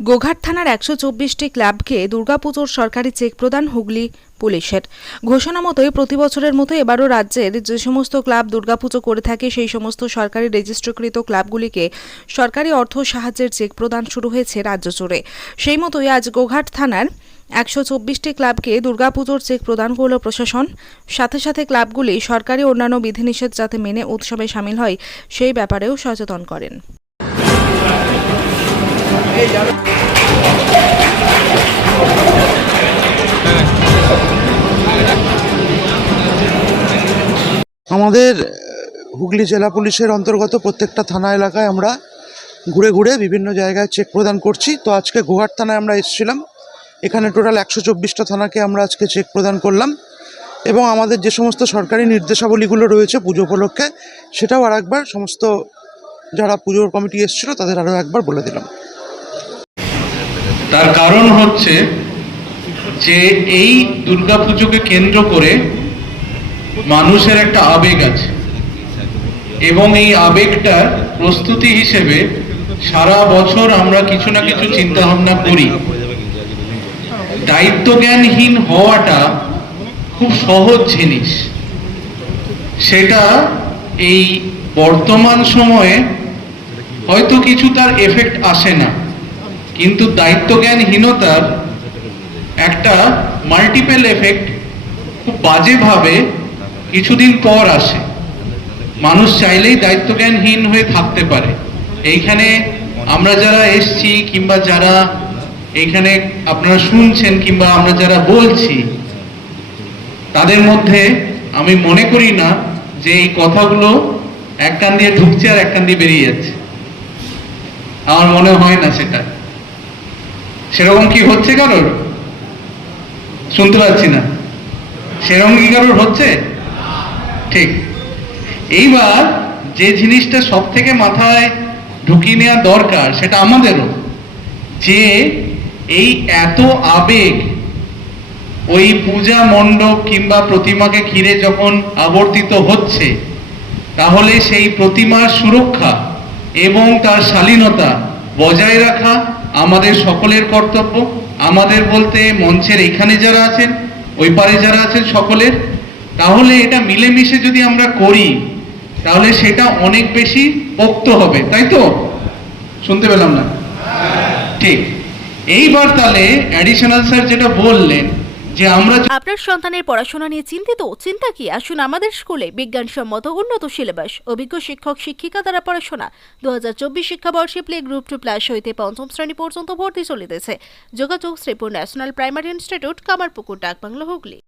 গোঘাট থানার একশো চব্বিশটি ক্লাবকে দুর্গাপুজোর সরকারি চেক প্রদান হুগলি পুলিশের। ঘোষণা মতোই প্রতি বছরের মতো এবারও রাজ্যের যে সমস্ত ক্লাব দুর্গাপুজো করে থাকে, সেই সমস্ত সরকারি রেজিস্ট্রিকৃত ক্লাবগুলিকে সরকারি অর্থ সাহায্যের চেক প্রদান শুরু হয়েছে রাজ্য জুড়ে। সেই মতোই আজ গোঘাট থানার একশো চব্বিশটি ক্লাবকে দুর্গাপুজোর চেক প্রদান করল প্রশাসন। সাথে সাথে ক্লাবগুলি সরকারি অন্যান্য বিধিনিষেধ যাতে মেনে উৎসবে সামিল হয়, সেই ব্যাপারেও সচেতন করেন। আমাদের হুগলি জেলা পুলিশের অন্তর্গত প্রত্যেকটা থানা এলাকায় আমরা ঘুরে ঘুরে বিভিন্ন জায়গায় চেক প্রদান করছি। তো আজকে গোহাট থানায় আমরা এসেছিলাম। এখানে টোটাল একশো চব্বিশটা থানাকে আমরা আজকে চেক প্রদান করলাম। এবং আমাদের যে সমস্ত সরকারি নির্দেশাবলীগুলো রয়েছে পুজো উপলক্ষে, সেটাও আর একবার সমস্ত যারা পুজোর কমিটি এসেছিল, তাদের আরও একবার বলে দিলাম। তার কারণ হচ্ছে যে এই দুর্গাপুজোকে কেন্দ্র করে মানুষের একটা আবেগ আছে। এবং এই আবেগটার প্রস্তুতি হিসেবে সারা বছর আমরা কিছু না কিছু চিন্তা ভাবনা করি। দায়িত্বজ্ঞানহীন হওয়াটা খুব সহজ জিনিস। সেটা এই বর্তমান সময়ে হয়তো কিছু তার এফেক্ট আসে না। কিন্তু দায়িত্বজ্ঞানহীনতার একটা মাল্টিপল এফেক্ট খুব বাজেভাবে কিছুদিন পর আসে। মানুষ চাইলেই দায়িত্বজ্ঞানহীন হয়ে থাকতে পারে। এইখানে আমরা যারা এসছি কিংবা যারা এইখানে আপনারা শুনছেন কিংবা আমরা যারা বলছি, তাদের মধ্যে আমি মনে করি না যে এই কথাগুলো এক কান দিয়ে ঢুকছে আর এক কান দিয়ে বেরিয়ে যাচ্ছে। আমার মনে হয় না সেটা। সেরকম কি হচ্ছে কারোর? শুনতে পাচ্ছি না। সেরকম কি কারোর হচ্ছে? ঠিক। এইবার যে জিনিসটা সব থেকে মাথায় ঢুকিয়ে নেওয়া দরকার, সেটা আমাদেরও। যে এই এত আবেগ, ওই পূজা মণ্ডপ কিংবা প্রতিমাকে ঘিরে যখন আবর্তিত হচ্ছে, তাহলে সেই প্রতিমার সুরক্ষা এবং তার শালীনতা বজায় রাখা আমাদের সকলের কর্তব্য। আমাদের বলতে মঞ্চের এখানে যারা আছেন, ওই পারে যারা আছেন সকলের তাহলে এটা মিলেমিশে যদি আমরা করি, তাহলে সেটা অনেক বেশি পোক্ত হবে, তাই তো? শুনতে পেলাম না? ঠিক। এইবার তাহলে অ্যাডিশনাল স্যার যেটা বললেন, যে আমরা আপনার সন্তানের পড়াশোনা নিয়ে চিন্তিত? চিন্তা কি? আসুন আমাদের স্কুলে বিজ্ঞানসম্মত উন্নত সিলেবাস, অভিজ্ঞ শিক্ষক, শিক্ষিকা দ্বারা পড়াশোনা। দু হাজার চব্বিশ শিক্ষাবর্ষে প্লে গ্রুপ টু প্লাস হইতে পঞ্চম শ্রেণি পর্যন্ত ভর্তি চলিতেছে। যোগাযোগ Sripur national primary institute, Kamarpukur, Dakbangla, Hooghly.